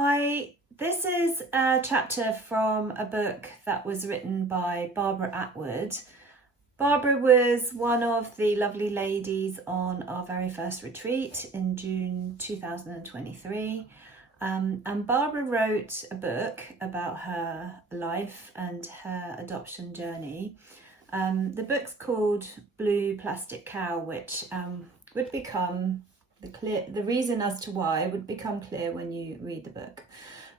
Hi, this is a chapter from a book that was written by Barbara Attwood. Barbara was one of the lovely ladies on our very first retreat in June 2023. And Barbara wrote a book about her life and her adoption journey. The book's called Blue Plastic Cow, which would become the reason as to why would become clear when you read the book.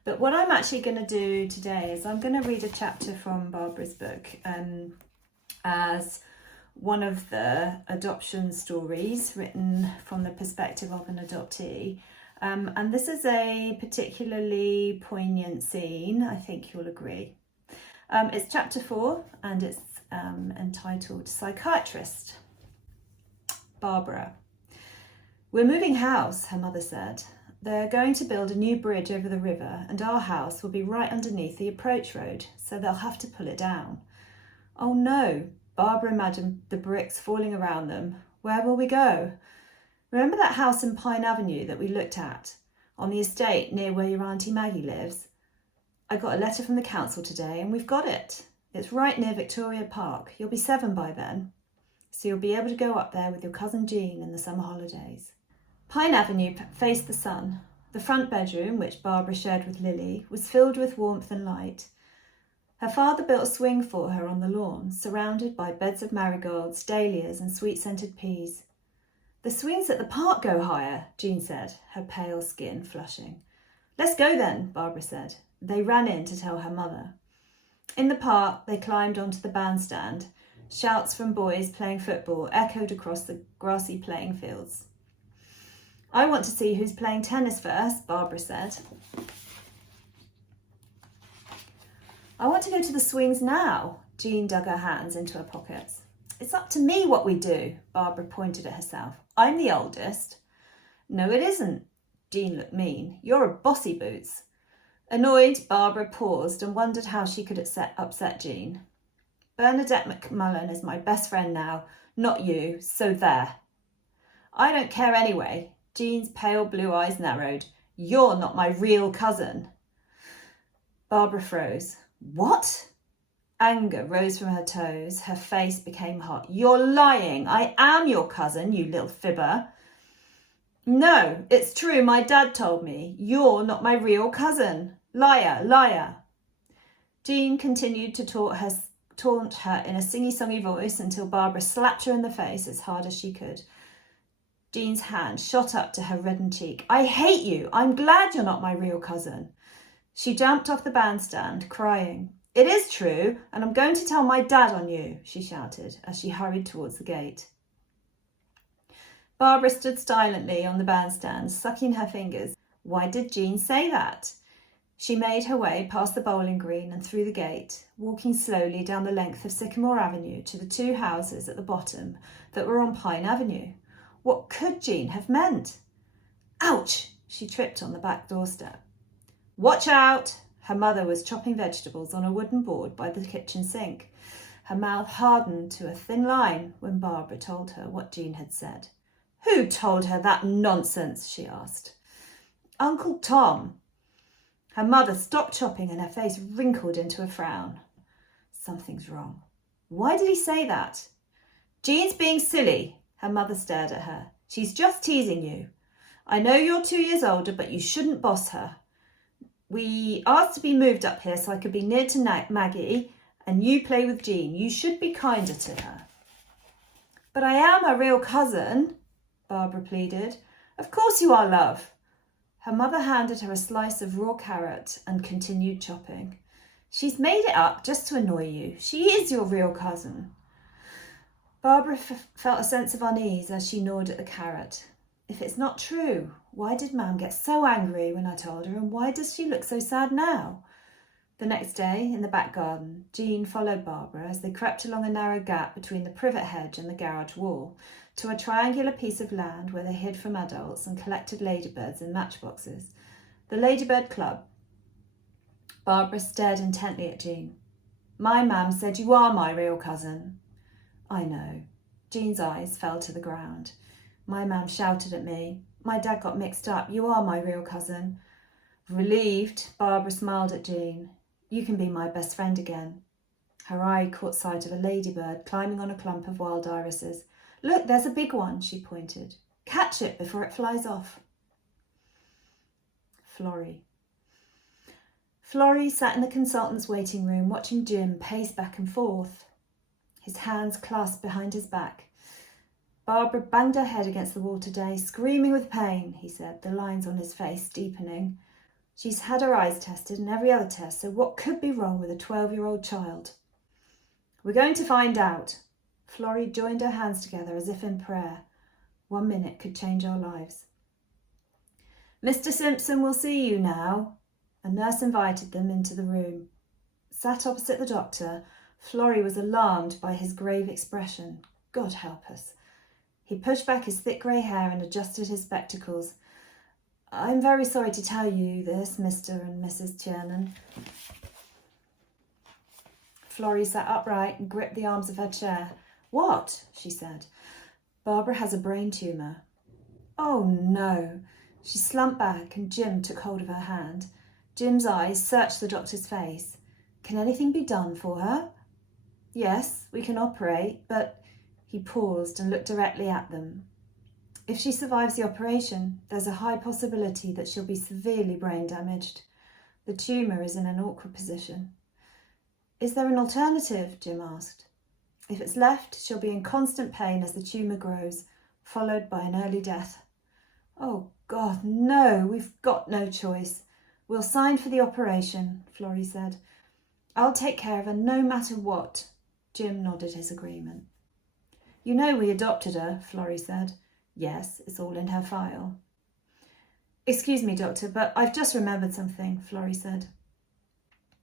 But what I'm actually going to do today is I'm going to read a chapter from Barbara's book as one of the adoption stories written from the perspective of an adoptee. And this is a particularly poignant scene, I think you'll agree. It's chapter 4 and it's entitled Psychiatrist. Barbara. "We're moving house," her mother said. "They're going to build a new bridge over the river and our house will be right underneath the approach road, so they'll have to pull it down." "Oh no," Barbara imagined the bricks falling around them. "Where will we go?" "Remember that house in Pine Avenue that we looked at, on the estate near where your Auntie Maggie lives? I got a letter from the council today and we've got it. It's right near Victoria Park. You'll be 7 by then, so you'll be able to go up there with your cousin Jean in the summer holidays." Pine Avenue faced the sun. The front bedroom, which Barbara shared with Lily, was filled with warmth and light. Her father built a swing for her on the lawn, surrounded by beds of marigolds, dahlias and sweet-scented peas. "The swings at the park go higher," Jean said, her pale skin flushing. "Let's go then," Barbara said. They ran in to tell her mother. In the park, they climbed onto the bandstand. Shouts from boys playing football echoed across the grassy playing fields. "I want to see who's playing tennis first," Barbara said. "I want to go to the swings now." Jean dug her hands into her pockets. "It's up to me what we do," Barbara pointed at herself. "I'm the oldest." "No, it isn't." Jean looked mean. "You're a bossy boots." Annoyed, Barbara paused and wondered how she could upset Jean. "Bernadette McMullen is my best friend now, not you, so there." "I don't care anyway." Jean's pale blue eyes narrowed. "You're not my real cousin." Barbara froze. "What?" Anger rose from her toes. Her face became hot. "You're lying. I am your cousin, you little fibber." "No, it's true. My dad told me. You're not my real cousin. Liar, liar." Jean continued to taunt her in a singy-songy voice until Barbara slapped her in the face as hard as she could. Jean's hand shot up to her reddened cheek. "I hate you. I'm glad you're not my real cousin." She jumped off the bandstand, crying. "It is true, and I'm going to tell my dad on you," she shouted as she hurried towards the gate. Barbara stood silently on the bandstand, sucking her fingers. Why did Jean say that? She made her way past the bowling green and through the gate, walking slowly down the length of Sycamore Avenue to the 2 houses at the bottom that were on Pine Avenue. What could Jean have meant? Ouch! She tripped on the back doorstep. "Watch out!" Her mother was chopping vegetables on a wooden board by the kitchen sink. Her mouth hardened to a thin line when Barbara told her what Jean had said. "Who told her that nonsense?" she asked. "Uncle Tom." Her mother stopped chopping and her face wrinkled into a frown. Something's wrong. Why did he say that? "Jean's being silly." Her mother stared at her. "She's just teasing you. I know you're 2 years older, but you shouldn't boss her. We asked to be moved up here so I could be near to Maggie and you play with Jean. You should be kinder to her." "But I am a real cousin," Barbara pleaded. "Of course you are, love." Her mother handed her a slice of raw carrot and continued chopping. "She's made it up just to annoy you. She is your real cousin." Barbara felt a sense of unease as she gnawed at the carrot. If it's not true, why did Mum get so angry when I told her, and why does she look so sad now? The next day, in the back garden, Jean followed Barbara as they crept along a narrow gap between the privet hedge and the garage wall to a triangular piece of land where they hid from adults and collected ladybirds in matchboxes. The Ladybird Club. Barbara stared intently at Jean. "My Mum said you are my real cousin." "I know." Jean's eyes fell to the ground. "My Mum shouted at me. My dad got mixed up. You are my real cousin." Relieved, Barbara smiled at Jean. You can be my best friend again. Her eye caught sight of a ladybird climbing on a clump of wild irises. Look, there's a big one, she pointed. Catch it before it flies off. Florrie. Florrie sat in the consultant's waiting room watching Jim pace back and forth, his hands clasped behind his back. Barbara banged her head against the wall today, screaming with pain, he said, the lines on his face deepening. She's had her eyes tested and every other test, so what could be wrong with a 12-year-old child? We're going to find out. Florrie joined her hands together as if in prayer. 1 minute could change our lives. Mr. Simpson will see you now. A nurse invited them into the room. Sat opposite the doctor, Florrie was alarmed by his grave expression. God help us. He pushed back his thick grey hair and adjusted his spectacles. I'm very sorry to tell you this, Mr. and Mrs. Tiernan. Florrie sat upright and gripped the arms of her chair. What? She said. Barbara has a brain tumour. Oh, no. She slumped back and Jim took hold of her hand. Jim's eyes searched the doctor's face. Can anything be done for her? Yes, we can operate, but... He paused and looked directly at them. If she survives the operation, there's a high possibility that she'll be severely brain damaged. The tumour is in an awkward position. Is there an alternative? Jim asked. If it's left, she'll be in constant pain as the tumour grows, followed by an early death. Oh, God, no, we've got no choice. We'll sign for the operation, Florrie said. I'll take care of her no matter what. Jim nodded his agreement. You know we adopted her, Florrie said. Yes, it's all in her file. Excuse me, Doctor, but I've just remembered something, Florrie said.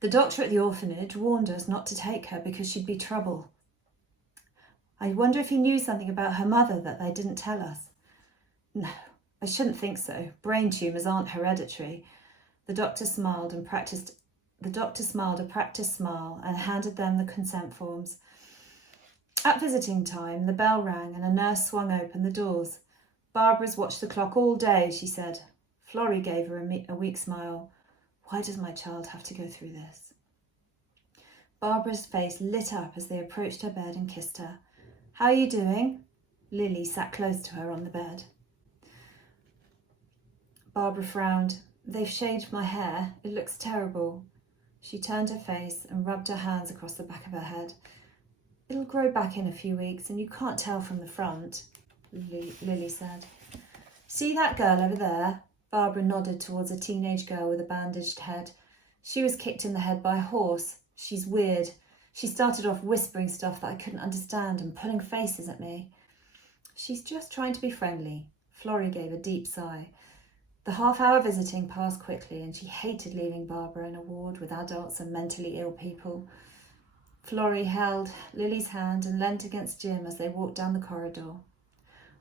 The doctor at the orphanage warned us not to take her because she'd be trouble. I wonder if he knew something about her mother that they didn't tell us. No, I shouldn't think so. Brain tumours aren't hereditary. The doctor smiled a practiced smile and handed them the consent forms. At visiting time, the bell rang and a nurse swung open the doors. Barbara's watched the clock all day, she said. Florrie gave her a weak smile. Why does my child have to go through this? Barbara's face lit up as they approached her bed and kissed her. How are you doing? Lily sat close to her on the bed. Barbara frowned. They've shaved my hair. It looks terrible. She turned her face and rubbed her hands across the back of her head. It'll grow back in a few weeks and you can't tell from the front, Lily said. See that girl over there? Barbara nodded towards a teenage girl with a bandaged head. She was kicked in the head by a horse. She's weird. She started off whispering stuff that I couldn't understand and pulling faces at me. She's just trying to be friendly. Florrie gave a deep sigh. The half-hour visiting passed quickly and she hated leaving Barbara in a ward with adults and mentally ill people. Florrie held Lily's hand and leant against Jim as they walked down the corridor.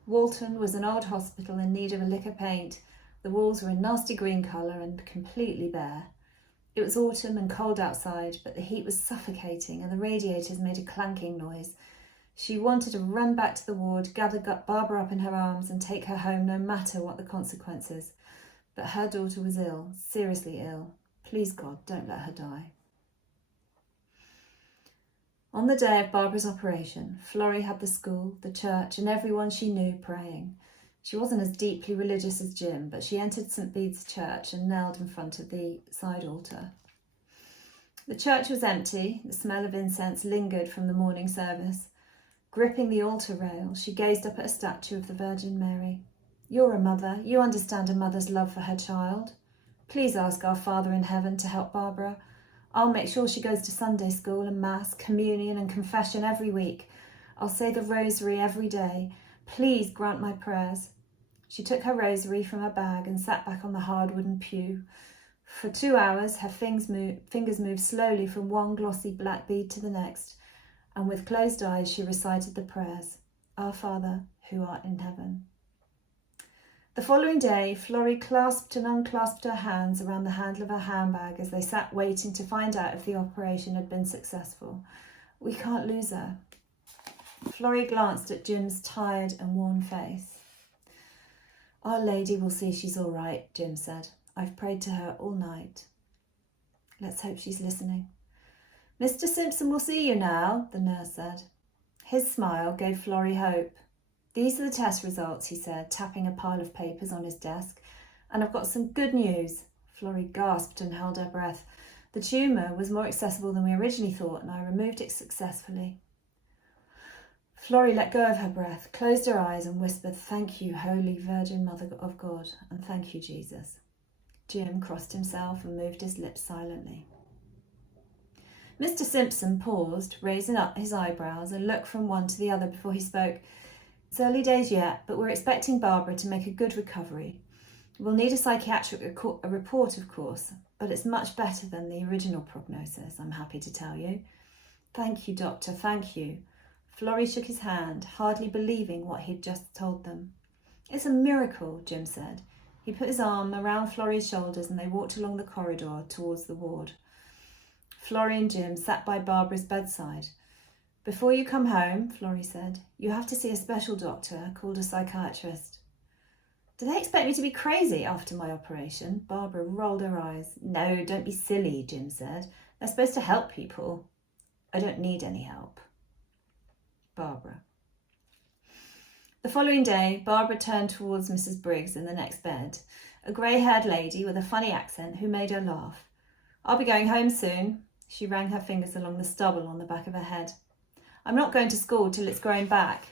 Walton was an old hospital in need of a lick of paint. The walls were a nasty green colour and completely bare. It was autumn and cold outside, but the heat was suffocating and the radiators made a clanking noise. She wanted to run back to the ward, gather Barbara up in her arms and take her home no matter what the consequences. But her daughter was ill, seriously ill. Please God, don't let her die. On the day of Barbara's operation, Florrie had the school, the church and everyone she knew praying. She wasn't as deeply religious as Jim, but she entered St. Bede's church and knelt in front of the side altar. The church was empty. The smell of incense lingered from the morning service. Gripping the altar rail, she gazed up at a statue of the Virgin Mary. You're a mother. You understand a mother's love for her child. Please ask our Father in heaven to help Barbara. I'll make sure she goes to Sunday school and Mass, communion and confession every week. I'll say the rosary every day. Please grant my prayers. She took her rosary from her bag and sat back on the hard wooden pew. For 2 hours, her fingers moved slowly from one glossy black bead to the next, and with closed eyes she recited the prayers. Our Father, who art in heaven. The following day, Florrie clasped and unclasped her hands around the handle of her handbag as they sat waiting to find out if the operation had been successful. We can't lose her. Florrie glanced at Jim's tired and worn face. Our Lady will see she's all right, Jim said. I've prayed to her all night. Let's hope she's listening. Mr. Simpson will see you now, the nurse said. His smile gave Florrie hope. These are the test results, he said, tapping a pile of papers on his desk. And I've got some good news. Florrie gasped and held her breath. The tumour was more accessible than we originally thought, and I removed it successfully. Florrie let go of her breath, closed her eyes and whispered, "Thank you, Holy Virgin Mother of God, and thank you, Jesus." Jim crossed himself and moved his lips silently. Mr. Simpson paused, raising up his eyebrows and looked from one to the other before he spoke. It's early days yet, but we're expecting Barbara to make a good recovery. We'll need a psychiatric report, of course, but it's much better than the original prognosis, I'm happy to tell you. Thank you, Doctor, thank you. Florrie shook his hand, hardly believing what he'd just told them. It's a miracle, Jim said. He put his arm around Florrie's shoulders and they walked along the corridor towards the ward. Florrie and Jim sat by Barbara's bedside. Before you come home, Florrie said, you have to see a special doctor called a psychiatrist. Do they expect me to be crazy after my operation? Barbara rolled her eyes. No, don't be silly, Jim said. They're supposed to help people. I don't need any help. Barbara. The following day, Barbara turned towards Mrs. Briggs in the next bed, a grey-haired lady with a funny accent who made her laugh. I'll be going home soon. She ran her fingers along the stubble on the back of her head. I'm not going to school till it's grown back.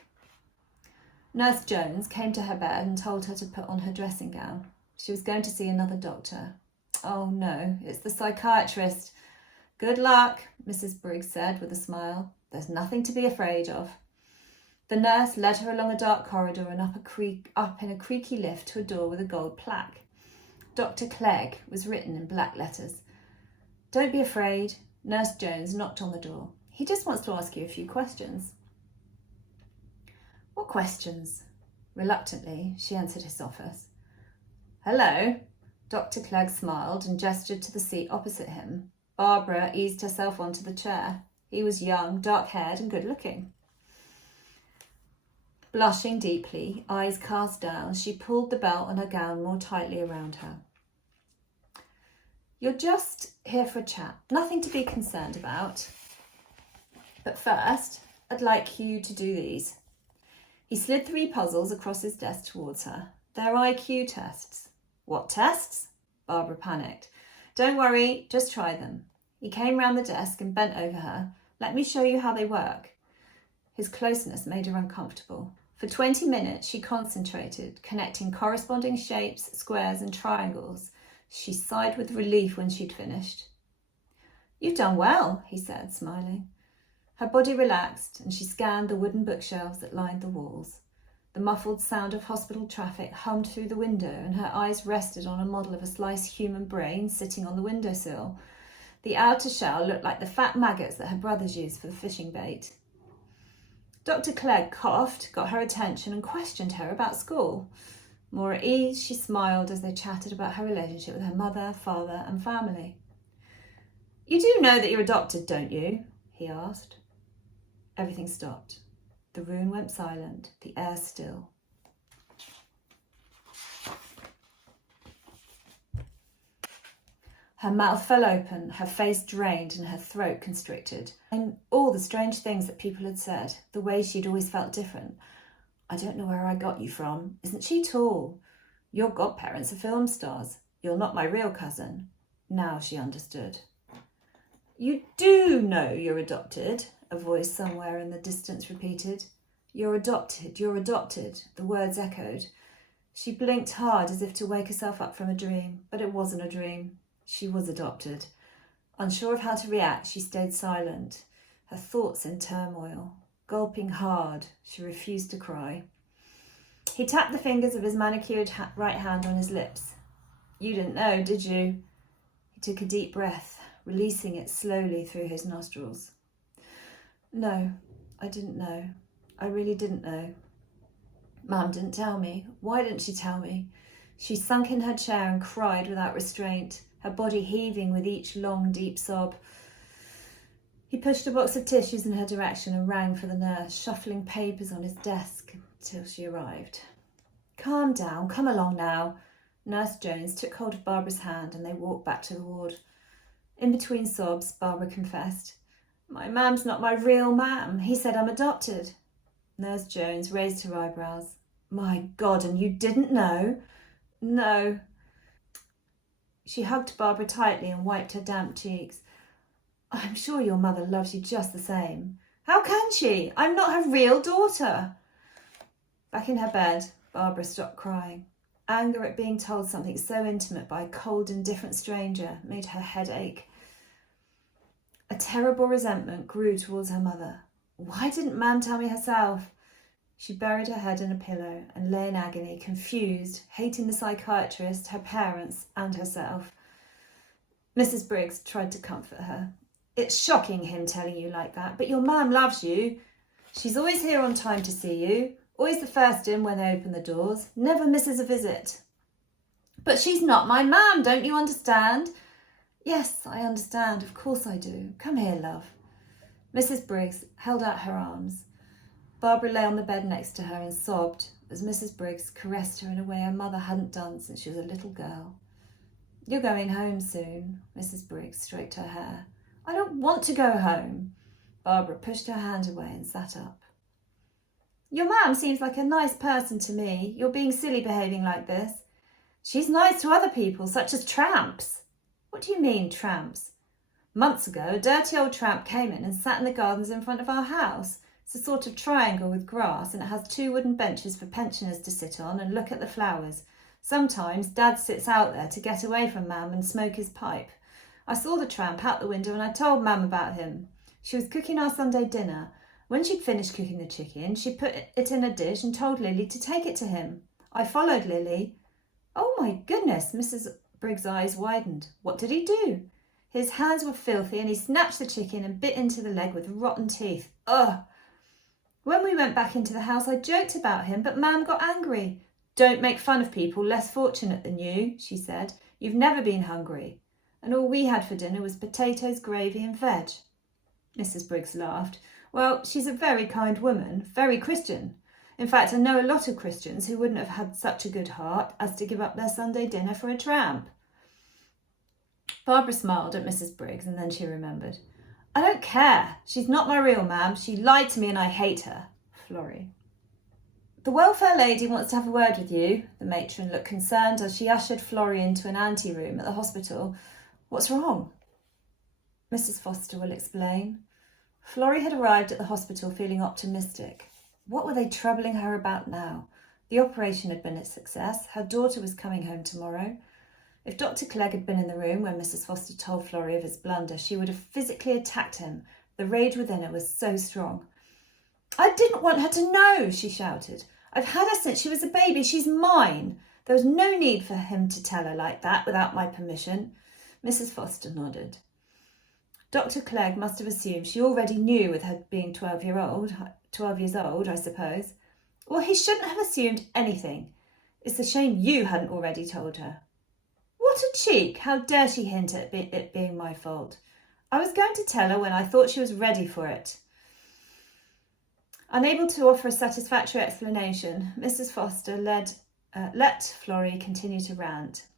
Nurse Jones came to her bed and told her to put on her dressing gown. She was going to see another doctor. Oh no, it's the psychiatrist. Good luck, Mrs. Briggs said with a smile. There's nothing to be afraid of. The nurse led her along a dark corridor and up in a creaky lift to a door with a gold plaque. Dr. Clegg was written in black letters. Don't be afraid. Nurse Jones knocked on the door. He just wants to ask you a few questions. What questions? Reluctantly, she entered his office. Hello. Dr. Clegg smiled and gestured to the seat opposite him. Barbara eased herself onto the chair. He was young, dark-haired and good-looking. Blushing deeply, eyes cast down, she pulled the belt on her gown more tightly around her. You're just here for a chat, nothing to be concerned about. But first, I'd like you to do these. He slid 3 puzzles across his desk towards her. They're IQ tests. What tests? Barbara panicked. Don't worry, just try them. He came round the desk and bent over her. Let me show you how they work. His closeness made her uncomfortable. For 20 minutes, she concentrated, connecting corresponding shapes, squares and triangles. She sighed with relief when she'd finished. You've done well, he said, smiling. Her body relaxed and she scanned the wooden bookshelves that lined the walls. The muffled sound of hospital traffic hummed through the window and her eyes rested on a model of a sliced human brain sitting on the windowsill. The outer shell looked like the fat maggots that her brothers used for the fishing bait. Dr. Clegg coughed, got her attention and questioned her about school. More at ease, she smiled as they chatted about her relationship with her mother, father and family. You do know that you're adopted, don't you? He asked. Everything stopped. The room went silent, the air still. Her mouth fell open, her face drained and her throat constricted. And all the strange things that people had said, the way she'd always felt different. I don't know where I got you from. Isn't she tall? Your godparents are film stars. You're not my real cousin. Now she understood. You do know you're adopted, a voice somewhere in the distance repeated. You're adopted, the words echoed. She blinked hard as if to wake herself up from a dream, but it wasn't a dream. She was adopted. Unsure of how to react, she stayed silent, her thoughts in turmoil. Gulping hard, she refused to cry. He tapped the fingers of his manicured right hand on his lips. You didn't know, did you? He took a deep breath, releasing it slowly through his nostrils. No, I didn't know. I really didn't know. Mum didn't tell me. Why didn't she tell me? She sunk in her chair and cried without restraint, her body heaving with each long, deep sob. He pushed a box of tissues in her direction and rang for the nurse, shuffling papers on his desk till she arrived. Calm down, come along now. Nurse Jones took hold of Barbara's hand and they walked back to the ward. In between sobs, Barbara confessed, "My mam's not my real mam. He said I'm adopted." Nurse Jones raised her eyebrows. "My God, and you didn't know?" "No." She hugged Barbara tightly and wiped her damp cheeks. "I'm sure your mother loves you just the same." "How can she? I'm not her real daughter." Back in her bed, Barbara stopped crying. Anger at being told something so intimate by a cold, indifferent stranger made her head ache. A terrible resentment grew towards her mother. Why didn't Mam tell me herself? She buried her head in a pillow and lay in agony, confused, hating the psychiatrist, her parents, and herself. Mrs. Briggs tried to comfort her. "It's shocking him telling you like that, but your Mam loves you. She's always here on time to see you, always the first in when they open the doors, never misses a visit." "But she's not my Mam, don't you understand?" "Yes, I understand, of course I do. Come here, love." Mrs. Briggs held out her arms. Barbara lay on the bed next to her and sobbed as Mrs. Briggs caressed her in a way her mother hadn't done since she was a little girl. "You're going home soon," Mrs. Briggs stroked her hair. "I don't want to go home." Barbara pushed her hand away and sat up. "Your Mam seems like a nice person to me. You're being silly behaving like this." "She's nice to other people, such as tramps." "What do you mean, tramps?" "Months ago, a dirty old tramp came in and sat in the gardens in front of our house. It's a sort of triangle with grass and it has 2 wooden benches for pensioners to sit on and look at the flowers. Sometimes Dad sits out there to get away from Mam and smoke his pipe. I saw the tramp out the window and I told Mam about him. She was cooking our Sunday dinner. When she'd finished cooking the chicken, she put it in a dish and told Lily to take it to him. I followed Lily." "Oh my goodness," Mrs. Briggs' eyes widened. "What did he do?" "His hands were filthy and he snatched the chicken and bit into the leg with rotten teeth. Ugh! When we went back into the house, I joked about him, but Mam got angry. 'Don't make fun of people less fortunate than you,' she said. 'You've never been hungry.' And all we had for dinner was potatoes, gravy and veg." Mrs. Briggs laughed. "Well, she's a very kind woman, very Christian. In fact, I know a lot of Christians who wouldn't have had such a good heart as to give up their Sunday dinner for a tramp." Barbara smiled at Mrs. Briggs and then she remembered. "I don't care. She's not my real Mam. She lied to me and I hate her. Florrie." "The welfare lady wants to have a word with you." The matron looked concerned as she ushered Florrie into an ante-room at the hospital. "What's wrong?" "Mrs. Foster will explain." Florrie had arrived at the hospital feeling optimistic. What were they troubling her about now? The operation had been a success. Her daughter was coming home tomorrow. If Dr. Clegg had been in the room when Mrs. Foster told Florrie of his blunder, she would have physically attacked him. The rage within her was so strong. "I didn't want her to know," she shouted. "I've had her since she was a baby. She's mine. There was no need for him to tell her like that without my permission." Mrs. Foster nodded. Dr. Clegg must have assumed she already knew with her being 12 years old, I suppose. Well, he shouldn't have assumed anything. It's a shame you hadn't already told her. What a cheek! How dare she hint at it being my fault? I was going to tell her when I thought she was ready for it. Unable to offer a satisfactory explanation, Mrs. Foster let Florrie continue to rant.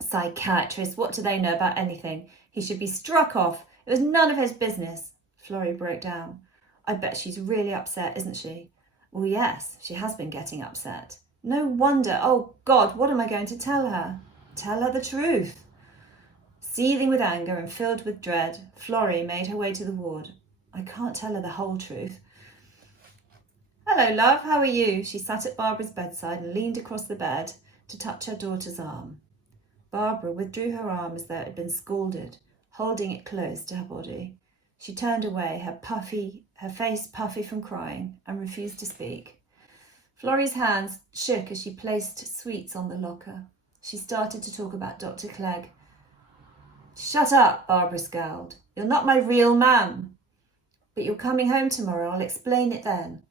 "Psychiatrists, what do they know about anything? He should be struck off. It was none of his business." Florrie broke down. "I bet she's really upset, isn't she?" "Well, yes, she has been getting upset." "No wonder. Oh, God, what am I going to tell her?" "Tell her the truth." Seething with anger and filled with dread, Florrie made her way to the ward. "I can't tell her the whole truth." "Hello, love, how are you?" She sat at Barbara's bedside and leaned across the bed to touch her daughter's arm. Barbara withdrew her arm as though it had been scalded, holding it close to her body. She turned away, her face puffy from crying, and refused to speak. Florrie's hands shook as she placed sweets on the locker. She started to talk about Dr. Clegg. "Shut up," Barbara scowled. "You're not my real Mam." "But you're coming home tomorrow. I'll explain it then."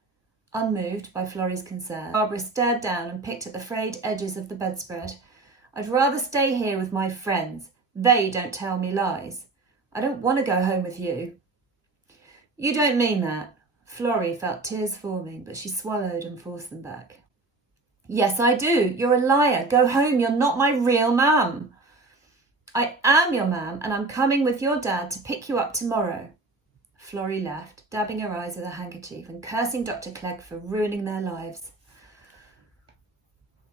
Unmoved by Florrie's concern, Barbara stared down and picked at the frayed edges of the bedspread. "I'd rather stay here with my friends. They don't tell me lies. I don't want to go home with you." "You don't mean that." Florrie felt tears forming, but she swallowed and forced them back. Yes, I do. You're a liar. Go home. You're not my real mum. I am your mum, and I'm coming with your dad to pick you up tomorrow. Florrie left, dabbing her eyes with a handkerchief and cursing Dr. Clegg for ruining their lives.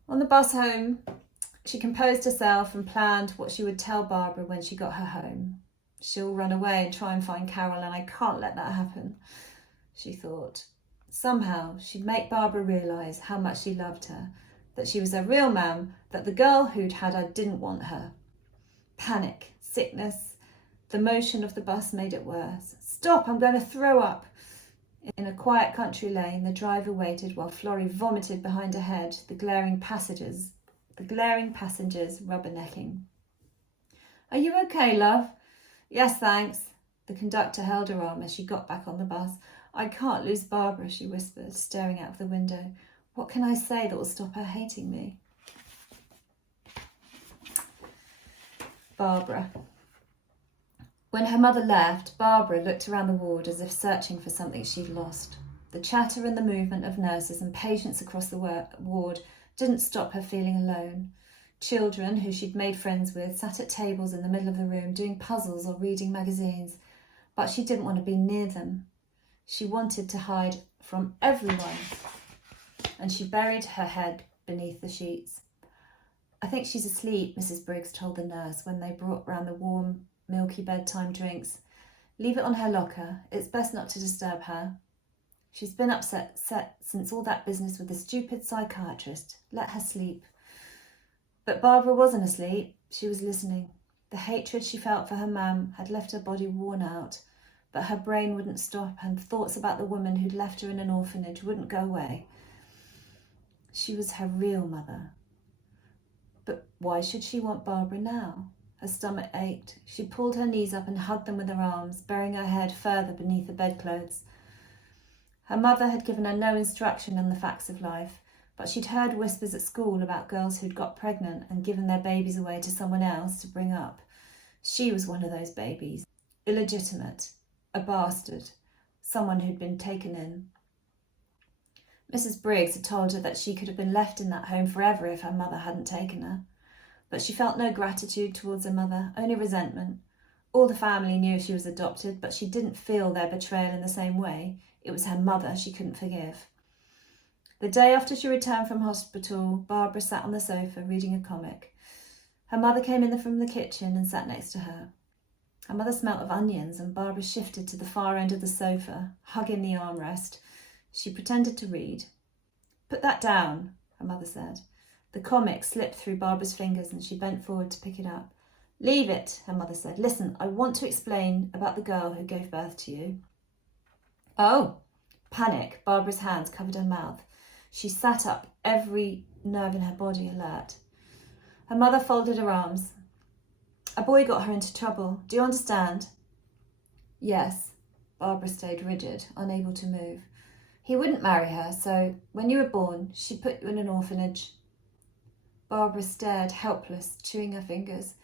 On the bus home, she composed herself and planned what she would tell Barbara when she got her home. She'll run away and try and find Carol, and I can't let that happen, she thought. Somehow she'd make Barbara realise how much she loved her, that she was her real mum, that the girl who'd had her didn't want her. Panic, sickness, the motion of the bus made it worse. Stop, I'm going to throw up. In a quiet country lane, the driver waited while Florrie vomited behind her head, the glaring passengers rubbernecking. Are you okay, love? Yes, thanks. The conductor held her arm as she got back on the bus. I can't lose Barbara, she whispered, staring out of the window. What can I say that will stop her hating me? Barbara. When her mother left, Barbara looked around the ward as if searching for something she'd lost. The chatter and the movement of nurses and patients across the ward didn't stop her feeling alone. Children who she'd made friends with sat at tables in the middle of the room doing puzzles or reading magazines, but she didn't want to be near them. She wanted to hide from everyone, and she buried her head beneath the sheets. I think she's asleep, Mrs. Briggs told the nurse when they brought round the warm, milky bedtime drinks. Leave it on her locker. It's best not to disturb her. She's been upset since all that business with the stupid psychiatrist. Let her sleep. But Barbara wasn't asleep. She was listening. The hatred she felt for her mum had left her body worn out, but her brain wouldn't stop, and thoughts about the woman who'd left her in an orphanage wouldn't go away. She was her real mother. But why should she want Barbara now? Her stomach ached. She pulled her knees up and hugged them with her arms, burying her head further beneath the bedclothes. Her mother had given her no instruction on the facts of life, but she'd heard whispers at school about girls who'd got pregnant and given their babies away to someone else to bring up. She was one of those babies. Illegitimate. A bastard. Someone who'd been taken in. Mrs. Briggs had told her that she could have been left in that home forever if her mother hadn't taken her. But she felt no gratitude towards her mother, only resentment. All the family knew she was adopted, but she didn't feel their betrayal in the same way. It was her mother she couldn't forgive. The day after she returned from hospital, Barbara sat on the sofa reading a comic. Her mother came in from the kitchen and sat next to her. Her mother smelt of onions, and Barbara shifted to the far end of the sofa, hugging the armrest. She pretended to read. Put that down, her mother said. The comic slipped through Barbara's fingers and she bent forward to pick it up. Leave it, her mother said. Listen, I want to explain about the girl who gave birth to you. Oh! Panic. Barbara's hands covered her mouth. She sat up, every nerve in her body alert. Her mother folded her arms. A boy got her into trouble. Do you understand? Yes. Barbara stayed rigid, unable to move. He wouldn't marry her, so when you were born, she put you in an orphanage. Barbara stared, helpless, chewing her fingers.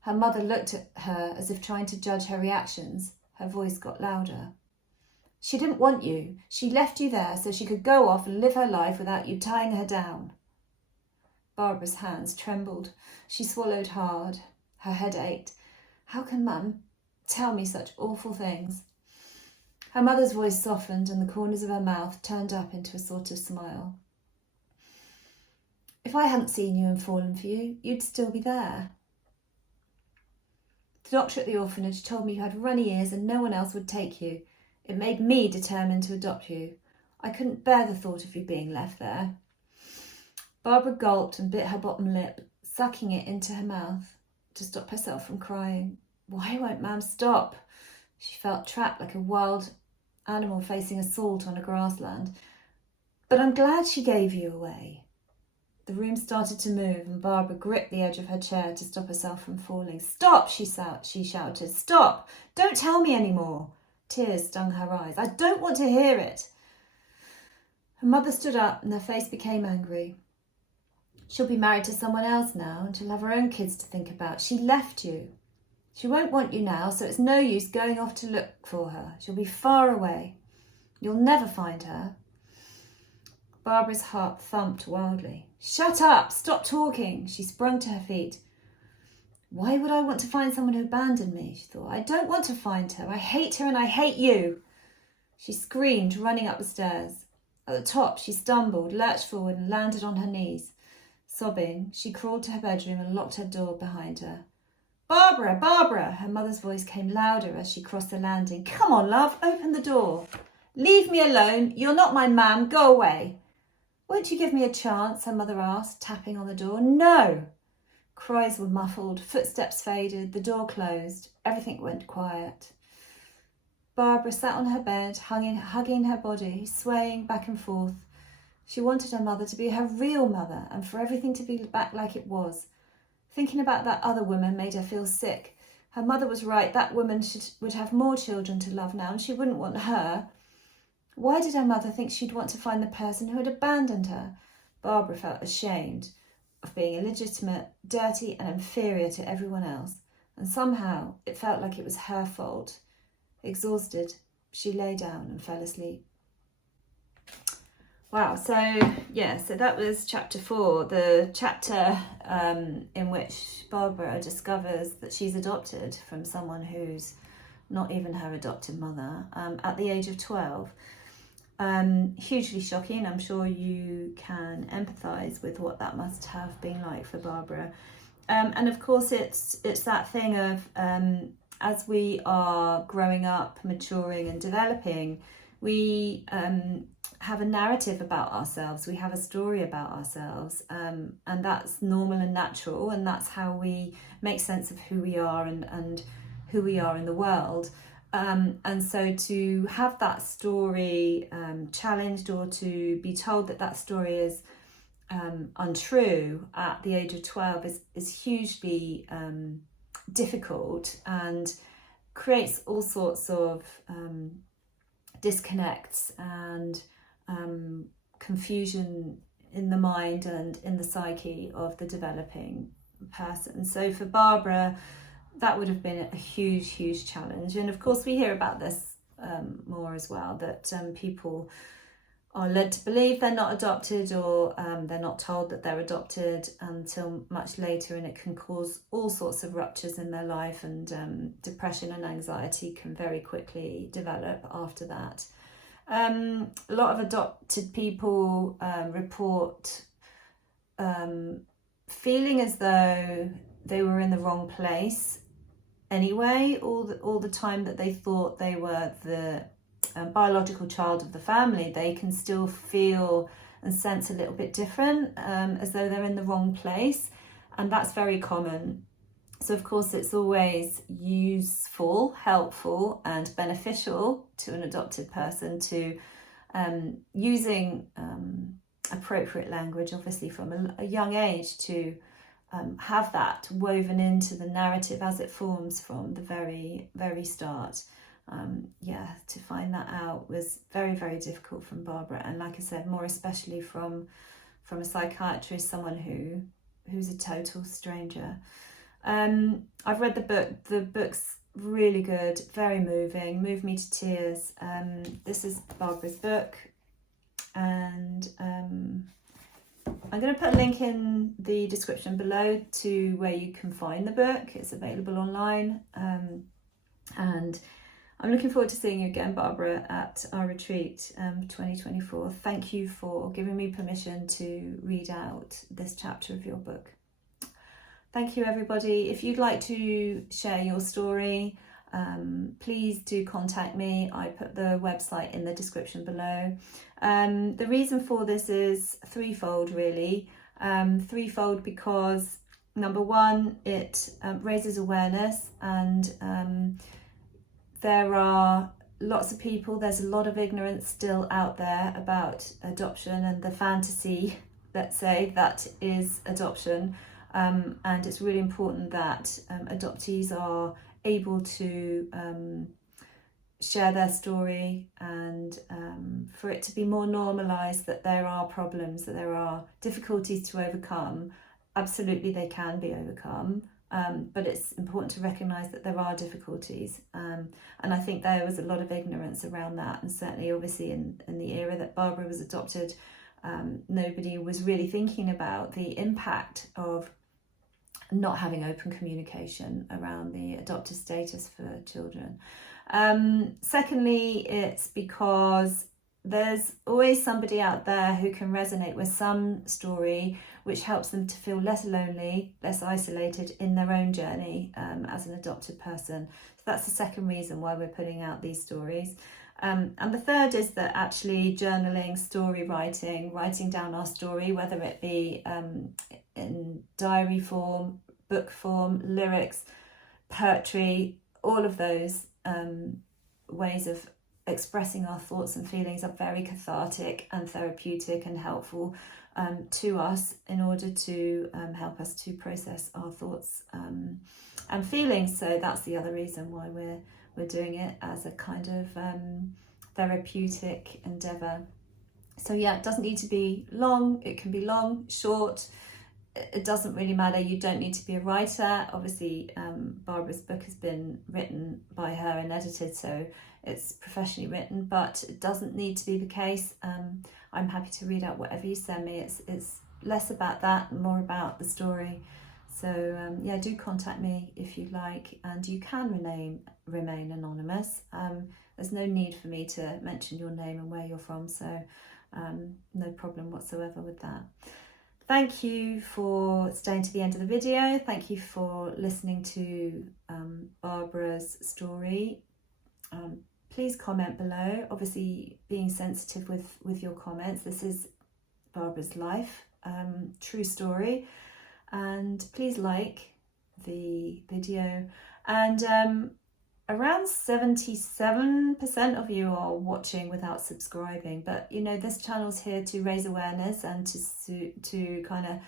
Her mother looked at her as if trying to judge her reactions. Her voice got louder. She didn't want you. She left you there so she could go off and live her life without you tying her down. Barbara's hands trembled. She swallowed hard. Her head ached. How can Mum tell me such awful things? Her mother's voice softened and the corners of her mouth turned up into a sort of smile. If I hadn't seen you and fallen for you, you'd still be there. The doctor at the orphanage told me you had runny ears and no one else would take you. It made me determined to adopt you. I couldn't bear the thought of you being left there. Barbara gulped and bit her bottom lip, sucking it into her mouth to stop herself from crying. Why won't Mum stop? She felt trapped like a wild animal facing assault on a grassland. But I'm glad she gave you away. The room started to move and Barbara gripped the edge of her chair to stop herself from falling. Stop, she shouted. Stop! Don't tell me anymore. Tears stung her eyes. I don't want to hear it. Her mother stood up and her face became angry. She'll be married to someone else now and she'll have her own kids to think about. She left you. She won't want you now, so it's no use going off to look for her. She'll be far away. You'll never find her. Barbara's heart thumped wildly. "Shut up! Stop talking!" She sprung to her feet. "Why would I want to find someone who abandoned me?" she thought. "I don't want to find her. I hate her and I hate you." She screamed, running up the stairs. At the top, she stumbled, lurched forward and landed on her knees. Sobbing, she crawled to her bedroom and locked her door behind her. "Barbara, Barbara!" Her mother's voice came louder as she crossed the landing. "Come on, love, open the door." "Leave me alone. You're not my mam. Go away." "Won't you give me a chance?" her mother asked, tapping on the door. "No." Cries were muffled, footsteps faded, the door closed. Everything went quiet. Barbara sat on her bed, hugging her body, swaying back and forth. She wanted her mother to be her real mother and for everything to be back like it was. Thinking about that other woman made her feel sick. Her mother was right. That woman would have more children to love now, and she wouldn't want her. Why did her mother think she'd want to find the person who had abandoned her? Barbara felt ashamed of being illegitimate, dirty and inferior to everyone else, and somehow it felt like it was her fault. Exhausted, she lay down and fell asleep. Wow, so that was chapter 4, the chapter in which Barbara discovers that she's adopted from someone who's not even her adopted mother at the age of 12. Hugely shocking. I'm sure you can empathise with what that must have been like for Barbara. And of course it's that thing of as we are growing up, maturing and developing, we have a narrative about ourselves, we have a story about ourselves, and that's normal and natural, and that's how we make sense of who we are and who we are in the world. And so to have that story challenged, or to be told that that story is untrue at the age of 12 is hugely difficult, and creates all sorts of disconnects and confusion in the mind and in the psyche of the developing person. So for Barbara, that would have been a huge challenge. And of course we hear about this more as well, that people are led to believe they're not adopted, or they're not told that they're adopted until much later, and it can cause all sorts of ruptures in their life, and depression and anxiety can very quickly develop after that. A lot of adopted people report feeling as though they were in the wrong place anyway, all the time that they thought they were the biological child of the family. They can still feel and sense a little bit different, as though they're in the wrong place, and that's very common. So of course it's always useful, helpful and beneficial to an adopted person to using appropriate language, obviously from a young age, to have that woven into the narrative as it forms from the very start. To find that out was very difficult from Barbara, and like I said, more especially from a psychiatrist, someone who's a total stranger. I've read the book. The book's really good, very moving, moved me to tears. This is Barbara's book, and I'm going to put a link in the description below to where you can find the book. It's available online, and I'm looking forward to seeing you again, Barbara, at our retreat 2024. Thank you for giving me permission to read out this chapter of your book. Thank you, everybody. If you'd like to share your story, please do contact me. I put the website in the description below. The reason for this is threefold, really. Threefold because, number one, it raises awareness, and there are lots of people, there's a lot of ignorance still out there about adoption and the fantasy, let's say, that is adoption. And it's really important that adoptees are able to share their story, and for it to be more normalised that there are problems, that there are difficulties to overcome. Absolutely they can be overcome, but it's important to recognise that there are difficulties, and I think there was a lot of ignorance around that, and certainly obviously in the era that Barbara was adopted, nobody was really thinking about the impact of not having open communication around the adoptive status for children. Secondly, it's because there's always somebody out there who can resonate with some story which helps them to feel less lonely, less isolated in their own journey as an adopted person. So that's the second reason why we're putting out these stories. And the third is that actually journaling, story writing, writing down our story, whether it be in diary form, book form, lyrics, poetry, all of those ways of expressing our thoughts and feelings are very cathartic and therapeutic and helpful to us in order to help us to process our thoughts and feelings. So that's the other reason why we're doing it as a kind of therapeutic endeavour. So yeah, it doesn't need to be long, it can be long, short, it doesn't really matter. You don't need to be a writer. Obviously Barbara's book has been written by her and edited, so it's professionally written, but it doesn't need to be the case. I'm happy to read out whatever you send me. It's less about that and more about the story. So yeah, do contact me if you like, and you can remain anonymous. There's no need for me to mention your name and where you're from, so no problem whatsoever with that. Thank you for staying to the end of the video. Thank you for listening to Barbara's story. Please comment below, obviously being sensitive with your comments. This is Barbara's life, true story. And please like the video. And around 77% of you are watching without subscribing, but you know, this channel's here to raise awareness and to kind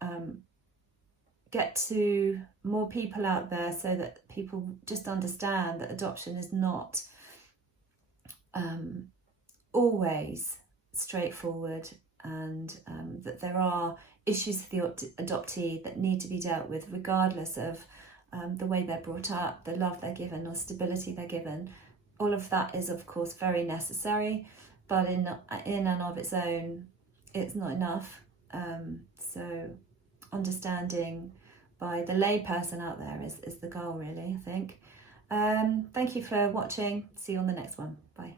of get to more people out there, so that people just understand that adoption is not always straightforward, and that there are issues for the adoptee that need to be dealt with regardless of the way they're brought up, the love they're given or stability they're given. All of that is of course very necessary, but in and of its own it's not enough. So understanding by the lay person out there is the goal, really, I think. Thank you for watching. See you on the next one. Bye.